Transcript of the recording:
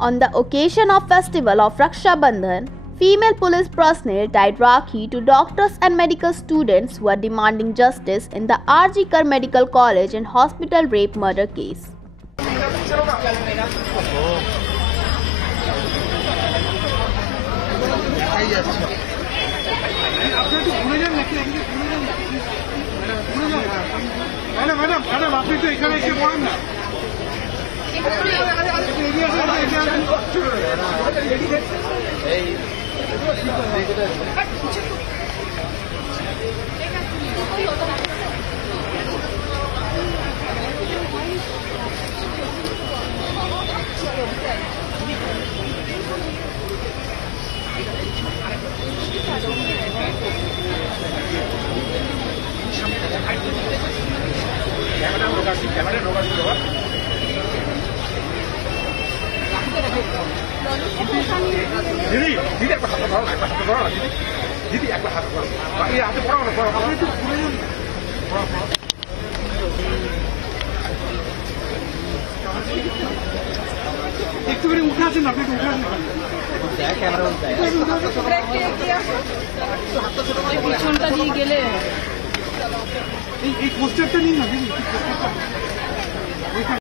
On the occasion of festival of Raksha Bandhan, female police personnel tied Rakhi to doctors and medical students who are demanding justice in the R.G. Kar Medical College and Hospital rape murder case. Madam আপনি তো এখানে এসে পড়েন না দিদি দিদি একবার হাতে ধরো না একবার হাতে ধরো না দিদি দিদি একবার হাতে ধরো এই হাতে পড়াও না পড়াও আপনি একটু ঘুরে যান একটু করে উঠে আসেন আপনি একটু উঠে আসেন পিছনটা দিয়ে গেলে এই পোস্টারটা নিন না দিদি